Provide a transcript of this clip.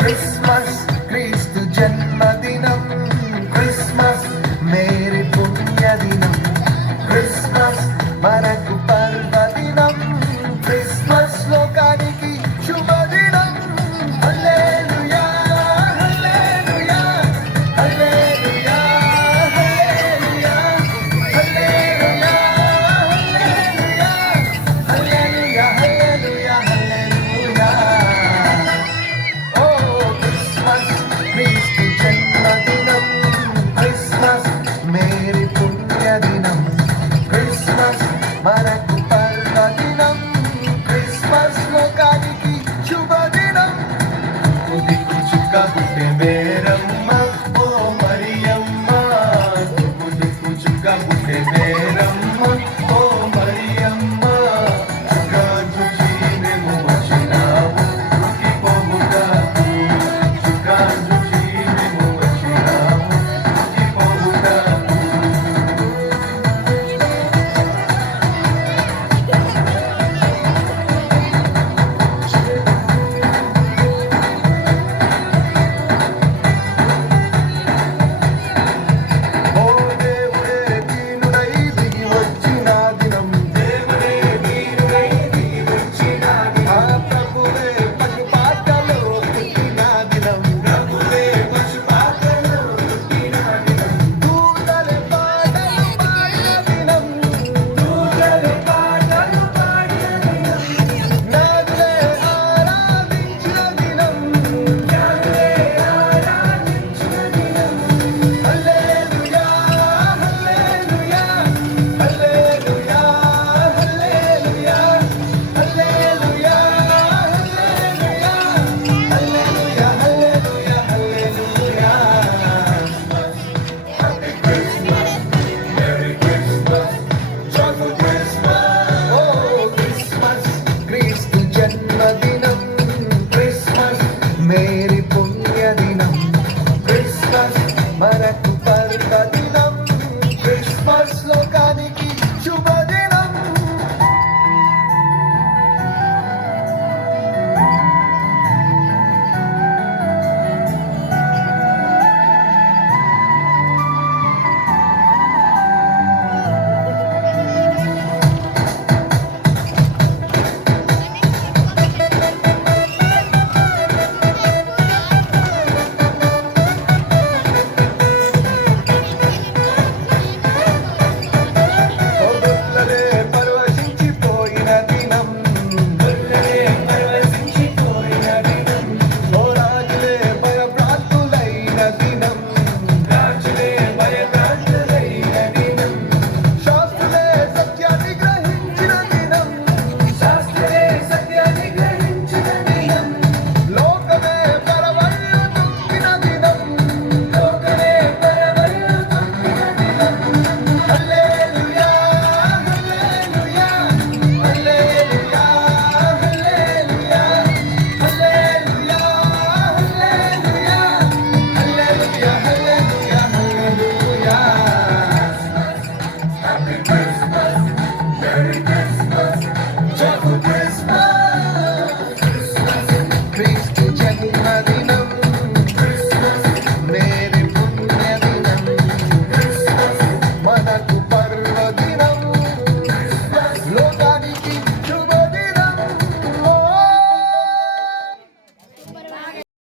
Christmas క్రీస్తు జన్మదినం, Christmas merry పుణ్యదినం, Christmas మనకు పర్వదినం, క్రిస్మస్ లోకానికి శుభదినం. హల్లెలూయా హల్లెలూయా హల్లెలూయా హల్లెలూయా హల్లెలూయా హల్లెలూయా హల్లెలూయా హల్లెలూయా. ఓ క్రిస్మస్ క్రీస్తు జన్మదినం, క్రిస్మస్ మేరీ పుణ్యదినం, క్రిస్మస్ మనకు పర్వదినం, క్రిస్మస్ లోకానికి శుభదినం. దిక్కు చుక్క పుట్టే బేరమ్మ ఓ మరియమ్మ, దిక్కు చుక్క పుట్టే బేరమ్మ ఓ మరియమ్మ, చుక్క చూసి మేము వచ్చినాము ఉక్కిపోవుటకు, చుక్క చూసి మేము వచ్చినాము ఉక్కిపోవుటకు. ఓ దేవుడే దీనుడై దిగి వచ్చిన దినం, దేవుడే దీనుడై దిగి వచ్చిన దినం, ఆ ప్రభువే పశుపాకలో పుట్టిన దినం, ప్రభువే పశుపాకలో పుట్టిన దినం, దూతలే పాటలు పాడిన దినం, దూతలే పాటలు పాడిన దినం, నాదులే ఆరాధించిన దినం, నాదులే ఆరాధించిన దినం. హల్లెలూయా హల్లెలూయా హల్లెలూయా హల్లెలూయా హల్లెలూయా హల్లెలూయా హల్లెలూయా హల్లెలూయా. Happy Christmas, Merry Christmas, Joyful Christmas. Oh Christmas క్రీస్తు జన్మదినం, క్రిస్మస్ మే